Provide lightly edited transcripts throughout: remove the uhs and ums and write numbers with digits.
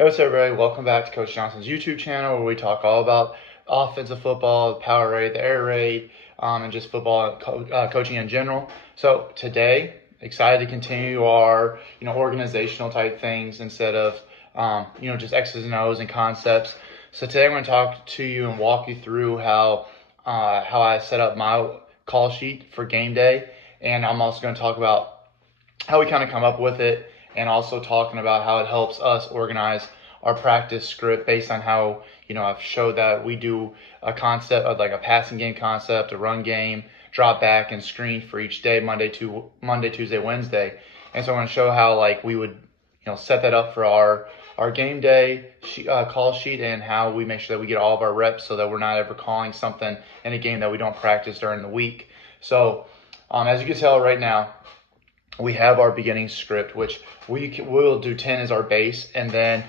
Hey, what's up, everybody? Welcome back to Coach Johnson's YouTube channel where we talk all about offensive football, the power raid, the air raid, and just football coaching in general. So today, excited to continue our organizational type things instead of just X's and O's and concepts. So today I'm going to talk to you and walk you through how I set up my call sheet for game day, and I'm also going to talk about how we kind of come up with it, and also talking about how it helps us organize our practice script based on how I've showed that we do a concept of like a passing game concept, a run game, drop back, and screen for each day, Monday, Tuesday, Wednesday. And so I'm going to show how like we would set that up for our game day call sheet, and how we make sure that we get all of our reps so that we're not ever calling something in a game that we don't practice during the week. So as you can tell right now, we have our beginning script, which we'll do 10 as our base, and then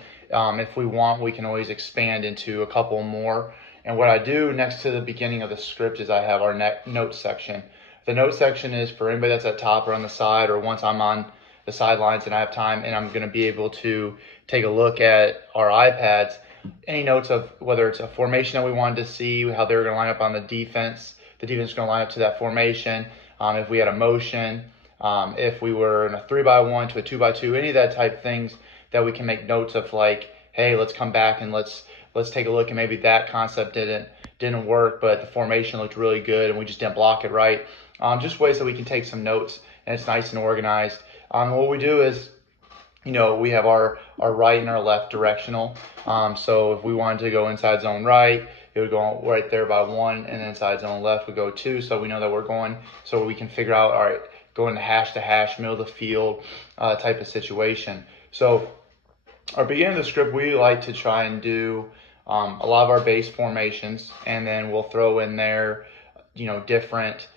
if we want, we can always expand into a couple more. And what I do next to the beginning of the script is I have our notes section. The notes section is for anybody that's at top or on the side, or once I'm on the sidelines and I have time and I'm going to be able to take a look at our iPads, any notes of whether it's a formation that we wanted to see, how they're going to line up on the defense is going to line up to that formation, if we had a motion, if we were in a 3x1 to a 2x2, any of that type things that we can make notes of, like, hey, let's come back and let's take a look, and maybe that concept didn't work, but the formation looked really good and we just didn't block it right. Just ways that we can take some notes and it's nice and organized. What we do is, we have our right and our left directional. So if we wanted to go inside zone right, it would go right there by 1, and then inside zone left would go 2. So we know that we're going, so we can figure out, all right, going to hash, middle of the field type of situation. So our beginning of the script, we like to try and do a lot of our base formations, and then we'll throw in there, different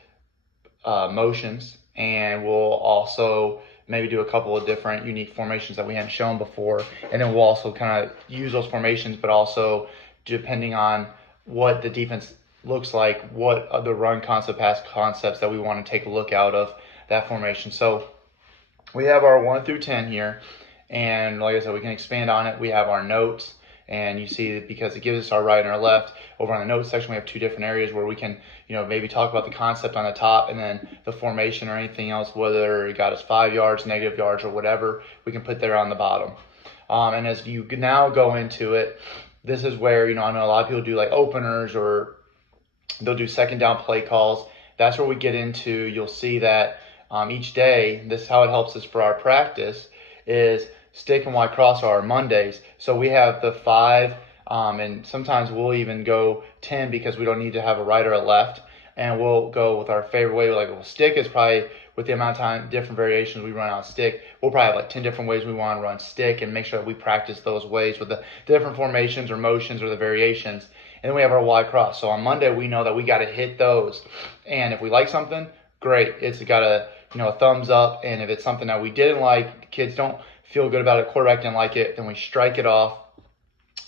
motions, and we'll also maybe do a couple of different unique formations that we hadn't shown before. And then we'll also kind of use those formations, but also depending on what the defense looks like, what are the run concept, pass concepts that we want to take a look out of that formation. So we have our 1 through 10 here, and like I said, we can expand on it. We have our notes, and you see that because it gives us our right and our left. Over on the notes section, we have 2 different areas where we can maybe talk about the concept on the top, and then the formation or anything else, whether it got us 5 yards, negative yards, or whatever, we can put there on the bottom. And as you now go into it, this is where I know a lot of people do like openers, or they'll do second down play calls. That's where we get into, you'll see that each day, this is how it helps us for our practice, is stick and wide cross are our Mondays. So we have the 5, and sometimes we'll even go 10 because we don't need to have a right or a left. And we'll go with our favorite way, like stick is probably, with the amount of time, different variations we run on stick, we'll probably have like 10 different ways we want to run stick, and make sure that we practice those ways with the different formations or motions or the variations. And then we have our wide cross. So on Monday, we know that we got to hit those. And if we like something, great. It's got a thumbs up. And if it's something that we didn't like, the kids don't feel good about it, quarterback didn't like it, then we strike it off.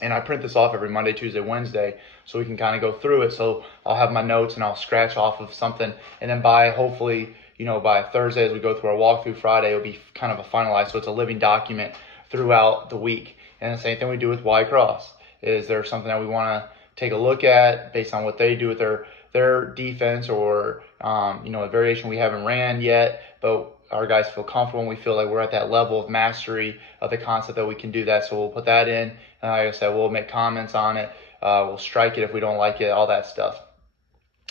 And I print this off every Monday, Tuesday, Wednesday, so we can kind of go through it. So I'll have my notes and I'll scratch off of something. And then hopefully, by Thursday, as we go through our walkthrough Friday, it'll be kind of a finalized. So it's a living document throughout the week. And the same thing we do with Y cross. Is there something that we want to take a look at based on what they do with their defense, or a variation we haven't ran yet, but our guys feel comfortable and we feel like we're at that level of mastery of the concept that we can do that. So we'll put that in, and like I said, we'll make comments on it, we'll strike it if we don't like it, all that stuff.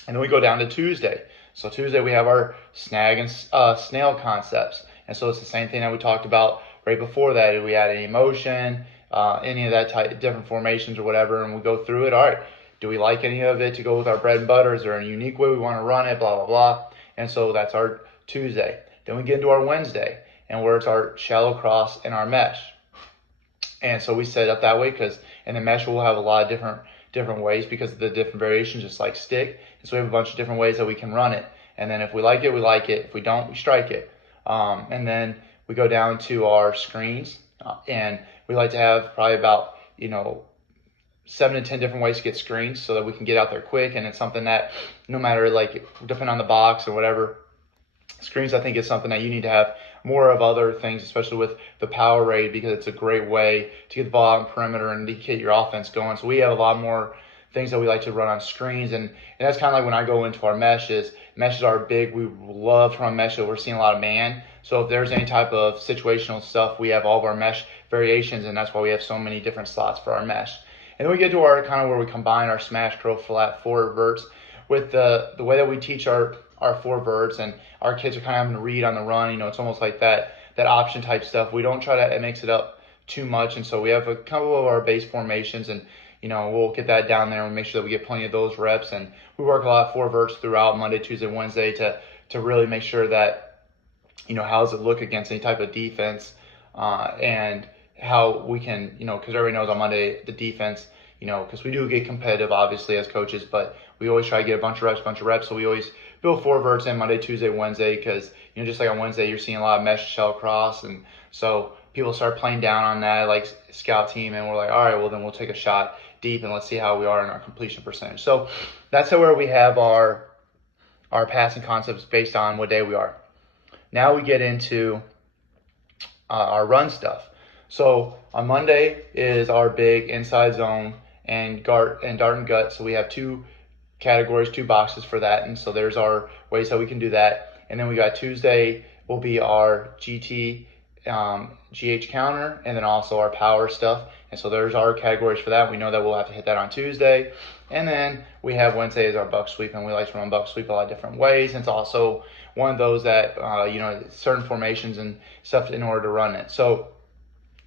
And then we go down to Tuesday. So Tuesday we have our snag and snail concepts, and so it's the same thing that we talked about right before that. If we add any motion, any of that type, different formations or whatever, and we go through it. All right, do we like any of it to go with our bread and butter? Is there a unique way we want to run it? Blah, blah, blah. And so that's our Tuesday. Then we get into our Wednesday, and where it's our shallow cross and our mesh. And so we set it up that way because in the mesh we'll have a lot of different ways because of the different variations, just like stick. And so we have a bunch of different ways that we can run it. And then if we like it, we like it. If we don't, we strike it. And then we go down to our screens, and we like to have probably about 7 to 10 different ways to get screens so that we can get out there quick. And it's something that no matter, like, depending on the box or whatever, screens I think is something that you need to have more of other things, especially with the power raid, because it's a great way to get the ball out in perimeter and to get your offense going. So we have a lot more things that we like to run on screens, and that's kind of like when I go into our meshes. Meshes are big. We love to run meshes. We're seeing a lot of man. So if there's any type of situational stuff, we have all of our mesh variations, and that's why we have so many different slots for our mesh. And then we get to our kind of where we combine our smash, curl, flat, forward verts with the way that we teach our four verts, and our kids are kind of having to read on the run. It's almost like that option type stuff. We don't try to mix it up too much, and so we have a couple of our base formations, and we'll get that down there and make sure that we get plenty of those reps. And we work a lot of four verts throughout Monday, Tuesday, Wednesday to really make sure that, how does it look against any type of defense, and how we can, because everybody knows on Monday the defense, because we do get competitive obviously as coaches, but we always try to get a bunch of reps. So we always build four verts in Monday, Tuesday, Wednesday, because just like on Wednesday you're seeing a lot of mesh shell cross, and so people start playing down on that like scout team, and we're like, all right, well then we'll take a shot deep and let's see how we are in our completion percentage. So that's where we have our passing concepts based on what day we are. Now we get into our run stuff. So on Monday is our big inside zone and dart and gut. So we have two categories, two boxes for that, and so there's our ways that we can do that. And then we got Tuesday will be our GT, GH counter, and then also our power stuff. And so there's our categories for that. We know that we'll have to hit that on Tuesday. And then we have Wednesday as our buck sweep, and we like to run buck sweep a lot of different ways. And it's also one of those that, certain formations and stuff in order to run it. So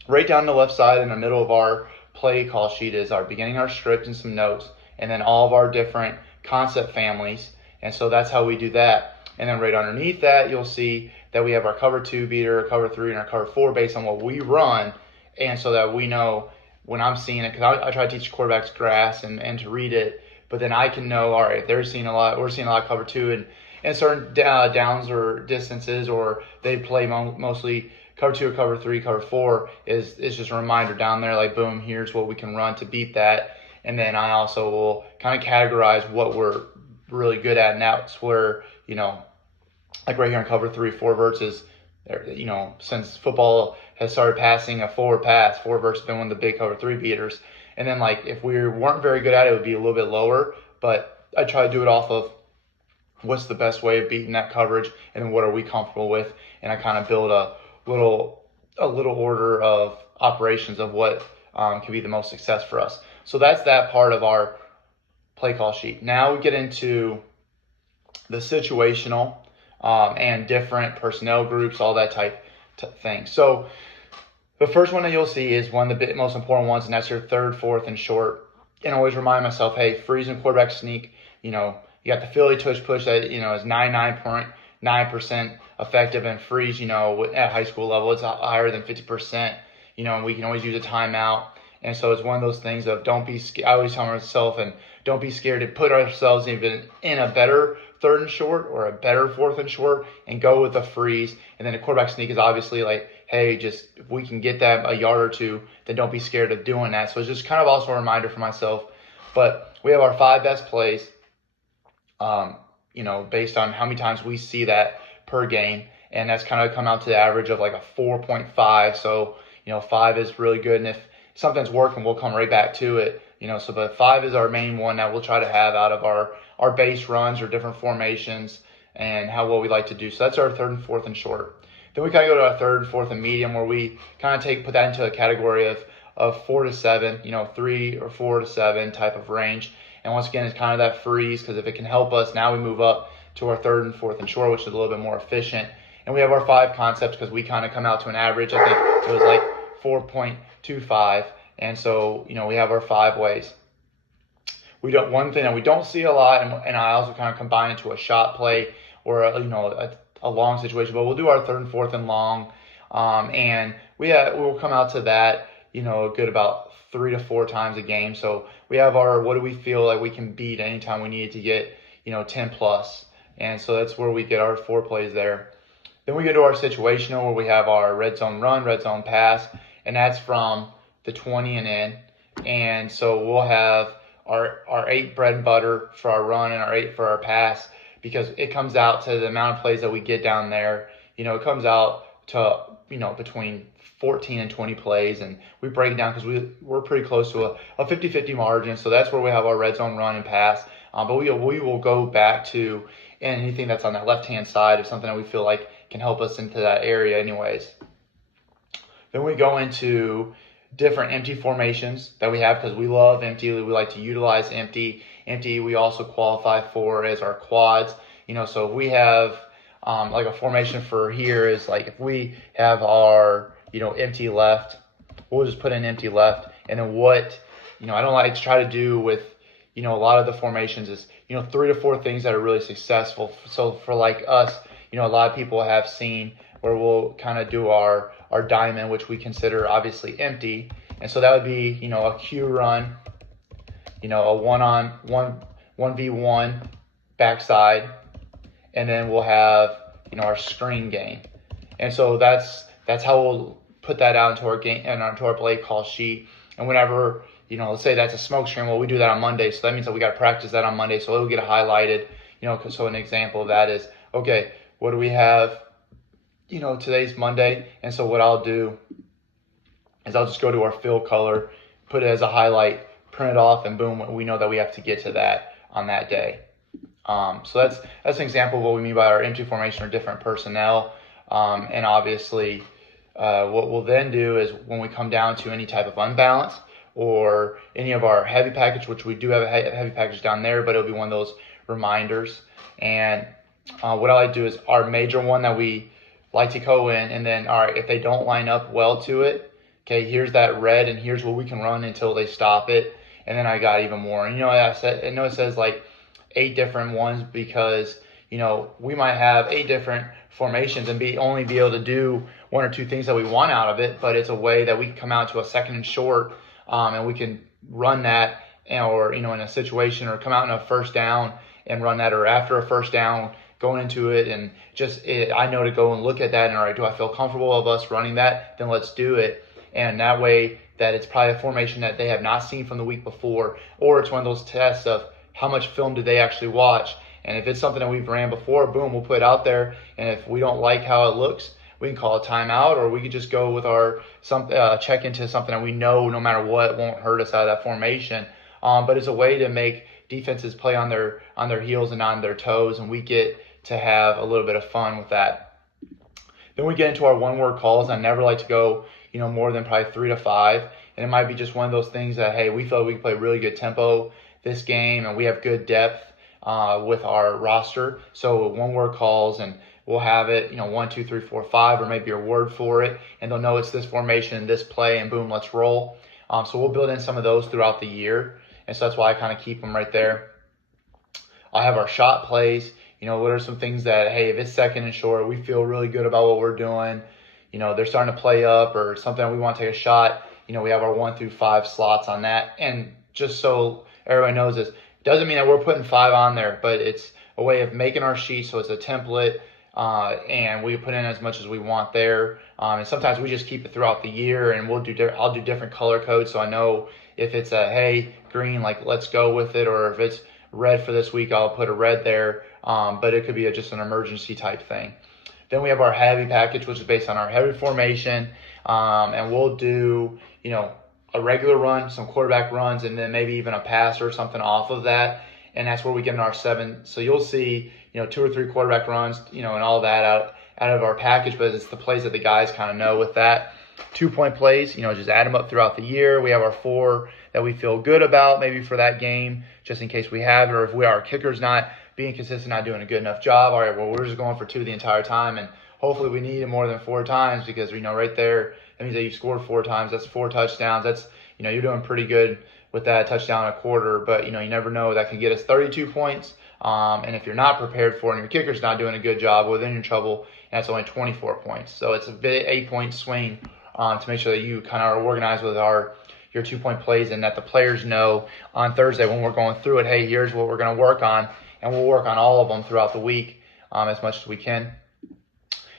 right down the left side in the middle of our play call sheet is our beginning, our script, and some notes, and then all of our different concept families. And so that's how we do that. And then right underneath that, you'll see that we have our cover 2 beater, cover 3, and our cover 4 based on what we run. And so that we know when I'm seeing it, because I try to teach quarterbacks grass and to read it, but then I can know, all right, we're seeing a lot of cover 2 and certain downs or distances, or they play mostly cover 2 or cover 3, cover 4 is just a reminder down there, like, boom, here's what we can run to beat that. And then I also will kind of categorize what we're really good at, and that's where, like right here in cover 3, 4 verts is, since football has started passing a forward pass, 4 verts has been one of the big cover 3 beaters. And then like if we weren't very good at it, it would be a little bit lower, but I try to do it off of what's the best way of beating that coverage, and then what are we comfortable with, and I kind of build a little order of operations of what can be the most success for us. So that's that part of our play call sheet. Now we get into the situational and different personnel groups, all that type thing. So the first one that you'll see is one of the most important ones, and that's your third, fourth, and short. And always remind myself, hey, freeze and quarterback sneak, you got the Philly tush push that, is 99.9% effective, and freeze, at high school level, it's higher than 50%, and we can always use a timeout. And so it's one of those things of don't be scared. I always tell myself, and don't be scared to put ourselves even in a better third and short or a better fourth and short and go with a freeze. And then a quarterback sneak is obviously like, hey, just if we can get that a yard or two, then don't be scared of doing that. So it's just kind of also a reminder for myself. But we have our 5 best plays, based on how many times we see that per game. And that's kind of come out to the average of like a 4.5. So, 5 is really good. And if something's working, we'll come right back to it. So the 5 is our main one that we'll try to have out of our base runs or different formations and what we like to do. So that's our third and fourth and short. Then we kind of go to our third, fourth, and medium, where we kind of put that into a category of 4 to 7, 3 or 4 to 7 type of range. And once again, it's kind of that freeze, because if it can help us, now we move up to our third and fourth and short, which is a little bit more efficient. And we have our 5 concepts, because we kind of come out to an average. I think it was like 4.25. And so, we have our 5 ways. One thing that we don't see a lot, and I also kind of combine it to a shot play or a long situation, but we'll do our third and fourth and long, and we'll come out to that, a good about 3 to 4 times a game. So we have our what do we feel like we can beat anytime we need to get 10 plus, and so that's where we get our 4 plays there. Then we go to our situational, where we have our red zone run, red zone pass, and that's from the 20 and in. And so we'll have our 8 bread and butter for our run and our 8 for our pass, because it comes out to the amount of plays that we get down there. It comes out to, between 14 and 20 plays, and we break it down because we're pretty close to a 50-50 margin. So that's where we have our red zone run and pass. But we will go back to anything that's on that left-hand side of something that we feel like can help us into that area anyways. Then we go into different empty formations that we have because we love empty. We like to utilize empty. Empty we also qualify for as our quads. So if we have like a formation for here is like if we have our empty left, we'll just put in empty left. And then what I don't like to try to do with a lot of the formations is 3 to 4 things that are really successful. So for like us, a lot of people have seen where we'll kind of do our diamond, which we consider obviously empty. And so that would be, a Q run, a 1v1 backside, and then we'll have, our screen game. And so that's how we'll put that out into our game and into our play call sheet. And whenever, let's say that's a smoke screen, well, we do that on Monday. So that means that we got to practice that on Monday. So it'll get highlighted, so an example of that is, okay, what do we have? Today's Monday, and so what I'll do is I'll just go to our fill color, put it as a highlight, print it off, and boom, we know that we have to get to that on that day. So that's an example of what we mean by our empty formation or different personnel. And obviously, what we'll then do is when we come down to any type of unbalance or any of our heavy package, which we do have a heavy package down there, but it'll be one of those reminders. And what I like to do is our major one that we like to go in, and then, all right, if they don't line up well to it, okay, here's that red, and here's what we can run until they stop it. And then I got even more. And I know it says like 8 different ones because, we might have 8 different formations and only be able to do 1 or 2 things that we want out of it, but it's a way that we can come out to a second and short, and we can run that, or, in a situation, or come out in a first down and run that, or after a first down, going into it, and I know to go and look at that, and all right, do I feel comfortable of us running that? Then let's do it. And that way that it's probably a formation that they have not seen from the week before, or it's one of those tests of how much film did they actually watch. And if it's something that we've ran before, boom, we'll put it out there. And if we don't like how it looks, we can call a timeout, or we could just go with our check into something that we know no matter what won't hurt us out of that formation. But it's a way to make defenses play on their heels and on their toes, and we get to have a little bit of fun with that. Then we get into our one-word calls. I never like to go, more than probably 3 to 5. And it might be just one of those things that, hey, we feel we can play really good tempo this game, and we have good depth with our roster. So one-word calls, and we'll have it, 1, 2, 3, 4, 5, or maybe a word for it, and they'll know it's this formation, this play, and boom, let's roll. So we'll build in some of those throughout the year, and so that's why I kind of keep them right there. I have our shot plays. What are some things that, hey, if it's second and short, we feel really good about what we're doing. They're starting to play up or something that we want to take a shot. We have our 1 through 5 slots on that. And just so everybody knows this, doesn't mean that we're putting 5 on there, but it's a way of making our sheet so it's a template, and we put in as much as we want there. And sometimes we just keep it throughout the year, and I'll do different color codes so I know if it's a, hey, green, like let's go with it, or if it's red for this week, I'll put a red there. But it could be just an emergency type thing. Then we have our heavy package, which is based on our heavy formation, and we'll do, a regular run, some quarterback runs, and then maybe even a pass or something off of that, and that's where we get in our 7. So you'll see, 2 or 3 quarterback runs, and all that out of our package, but it's the plays that the guys kind of know with that. 2-point plays, just add them up throughout the year. We have our 4 that we feel good about, maybe for that game, just in case we have it, or if our kicker's not being consistent, not doing a good enough job. All right, well, we're just going for 2 the entire time, and hopefully we need it more than 4 times, because we know right there, that means that you scored 4 times. That's 4 touchdowns. That's, you're doing pretty good with that touchdown a quarter, but, you never know. That can get us 32 points, and if you're not prepared for it and your kicker's not doing a good job, well, then you're in trouble, and that's only 24 points. So it's a big 8-point swing to make sure that you kind of are organized with your 2-point plays, and that the players know on Thursday when we're going through it, hey, here's what we're going to work on, and we'll work on all of them throughout the week as much as we can.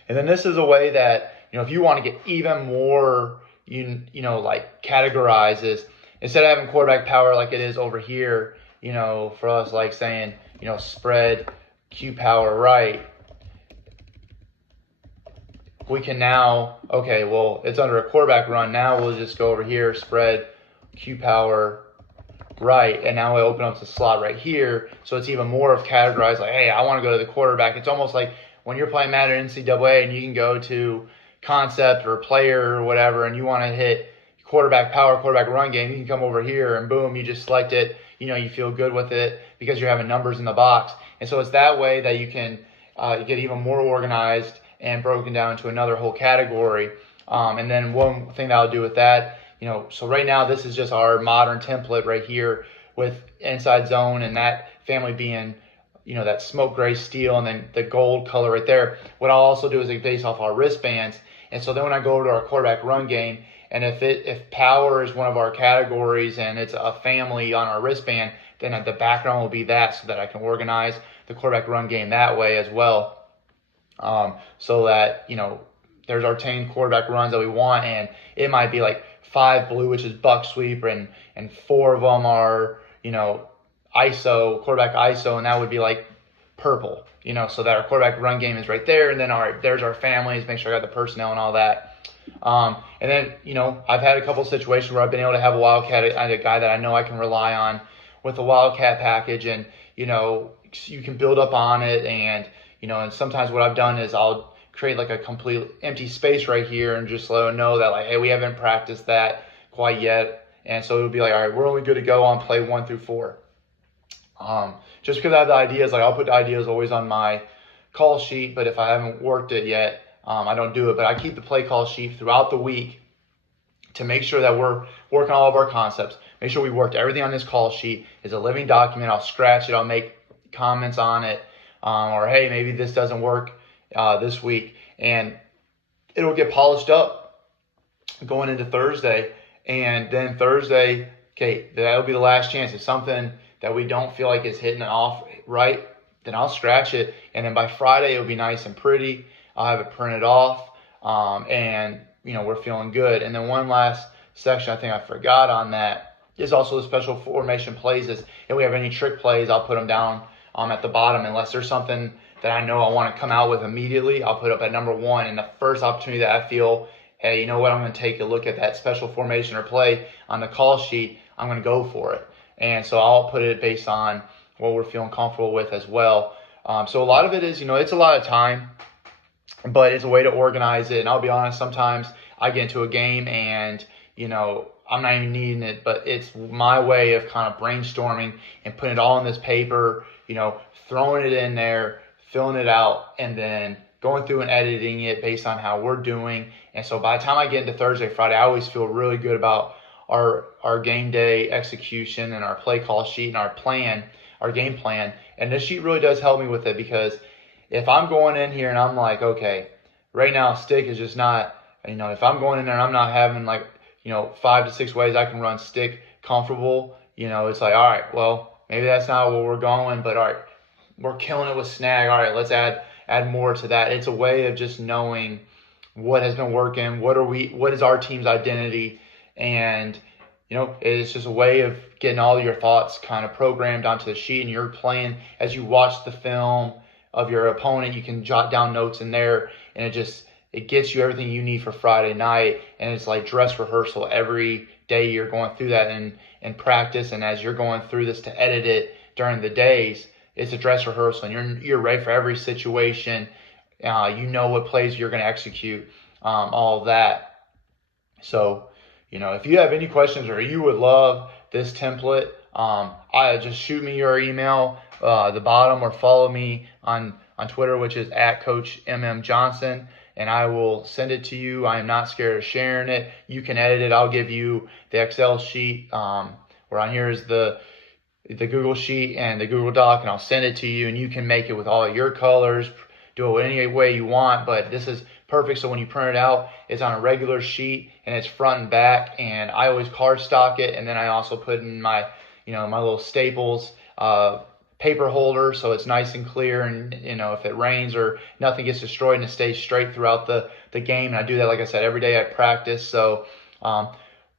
And then this is a way that, if you want to get even more, like categorized, is instead of having quarterback power like it is over here, for us, like saying, spread Q power right, we can now, okay, well, it's under a quarterback run. Now we'll just go over here, spread, Q power, right, and now we open up the slot right here. So it's even more of categorized like, hey, I want to go to the quarterback. It's almost like when you're playing Madden NCAA and you can go to concept or player or whatever, and you want to hit quarterback power, quarterback run game, you can come over here and boom, you just select it. You feel good with it because you're having numbers in the box. And so it's that way that you can get even more organized and broken down into another whole category. And then one thing that I'll do with that, so right now this is just our modern template right here with inside zone and that family being, that smoke gray steel and then the gold color right there. What I'll also do is base off our wristbands. And so then when I go over to our quarterback run game, and if power is one of our categories and it's a family on our wristband, then the background will be that so that I can organize the quarterback run game that way as well. So that, there's our 10 quarterback runs that we want, and it might be like 5 blue, which is buck sweep, and 4 of them are, ISO, quarterback ISO, and that would be like purple, so that our quarterback run game is right there. And then, all right, there's our families, make sure I got the personnel and all that. And then, I've had a couple situations where I've been able to have a Wildcat, a guy that I know I can rely on with a Wildcat package, and, you can build up on it. And, and sometimes what I've done is I'll create like a complete empty space right here and just let them know that like, hey, we haven't practiced that quite yet. And so it'll be like, all right, we're only good to go on play 1 through 4. Just because I have the ideas, like I'll put the ideas always on my call sheet, but if I haven't worked it yet, I don't do it. But I keep the play call sheet throughout the week to make sure that we're working all of our concepts. Make sure we worked everything on this call sheet. It's a living document. I'll scratch it. I'll make comments on it. Or, hey, maybe this doesn't work this week. And it'll get polished up going into Thursday. And then Thursday, okay, that'll be the last chance. If something that we don't feel like is hitting it off right, then I'll scratch it. And then by Friday, it'll be nice and pretty. I'll have it printed off, and, we're feeling good. And then one last section I think I forgot on that is also the special formation plays. If we have any trick plays, I'll put them down at the bottom. Unless there's something that I know I want to come out with immediately, I'll put up at number 1. And the first opportunity that I feel, hey, you know what, I'm going to take a look at that special formation or play on the call sheet, I'm going to go for it. And so I'll put it based on what we're feeling comfortable with as well. So a lot of it is, it's a lot of time, but it's a way to organize it. And I'll be honest, sometimes I get into a game and, I'm not even needing it, but it's my way of kind of brainstorming and putting it all on this paper, throwing it in there, filling it out, and then going through and editing it based on how we're doing. And so by the time I get into Thursday, Friday, I always feel really good about our game day execution and our play call sheet and our plan, our game plan. And this sheet really does help me with it, because if I'm going in here and I'm like, okay, right now stick is just not, if I'm going in there and I'm not having like, 5 to 6 ways I can run stick comfortable, it's like, all right, well, maybe that's not where we're going, but all right, we're killing it with snag. All right, let's add more to that. It's a way of just knowing what has been working, what is our team's identity, and it's just a way of getting all your thoughts kind of programmed onto the sheet, and you're playing as you watch the film of your opponent. You can jot down notes in there, and it gets you everything you need for Friday night. And it's like dress rehearsal. Every day you're going through that in practice, and as you're going through this to edit it during the days, it's a dress rehearsal, and you're ready for every situation. What plays you're going to execute, all of that. So, if you have any questions or you would love this template, I just shoot me your email the bottom, or follow me on Twitter, which is @CoachMMJohnson, and I will send it to you. I am not scared of sharing it. You can edit it. I'll give you the Excel sheet, where on here is the Google sheet and the Google Doc, and I'll send it to you, and you can make it with all your colors, do it any way you want. But this is perfect, so when you print it out, it's on a regular sheet and it's front and back, and I always card stock it. And then I also put in my my little Staples paper holder, so it's nice and clear, and if it rains or nothing gets destroyed, and it stays straight throughout the game. And I do that, like I said, every day at practice. So well,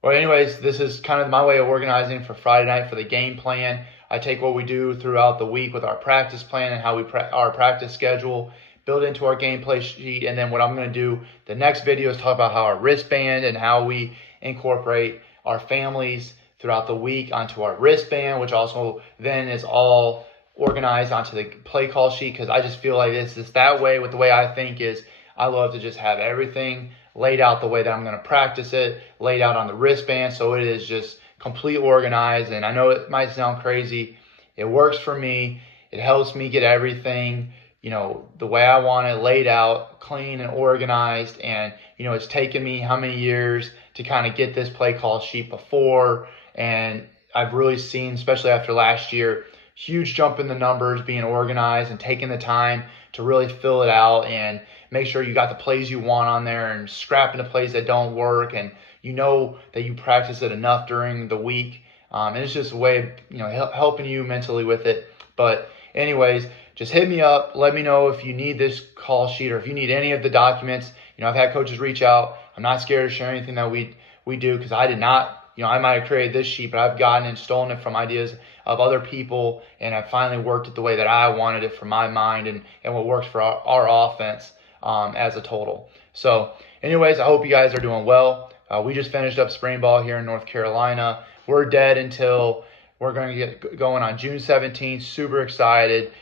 anyways, this is kind of my way of organizing for Friday night for the game plan. I take what we do throughout the week with our practice plan and how our practice schedule, build it into our gameplay sheet. And then what I'm going to do the next video is talk about how our wristband and how we incorporate our families throughout the week onto our wristband, which also then is all organized onto the play call sheet, because I just feel like it's just that way. With the way I think is, I love to just have everything laid out the way that I'm going to practice it, laid out on the wristband, so it is just completely organized. And I know it might sound crazy. It works for me. It helps me get everything, the way I want it laid out, clean and organized. And, it's taken me how many years to kind of get this play call sheet before. And I've really seen, especially after last year, huge jump in the numbers being organized and taking the time to really fill it out and make sure you got the plays you want on there and scrapping the plays that don't work, and that you practice it enough during the week. And it's just a way of helping you mentally with it. But anyways, just hit me up. Let me know if you need this call sheet or if you need any of the documents. I've had coaches reach out. I'm not scared to share anything that we do, because I did not. I might have created this sheet, but I've gotten and stolen it from ideas of other people, and I finally worked it the way that I wanted it for my mind and what works for our offense as a total. So anyways, I hope you guys are doing well. We just finished up spring ball here in North Carolina. We're dead until we're going to get going on June 17th. Super excited.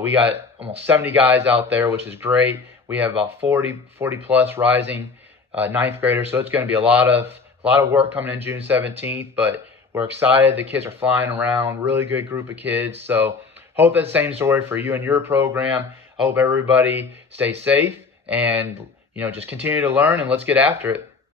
We got almost 70 guys out there, which is great. We have about 40 plus rising ninth graders, so it's going to be a lot of work coming in June 17th, but we're excited. The kids are flying around, really good group of kids. So hope that's the same story for you and your program. I hope everybody stays safe and, just continue to learn, and let's get after it.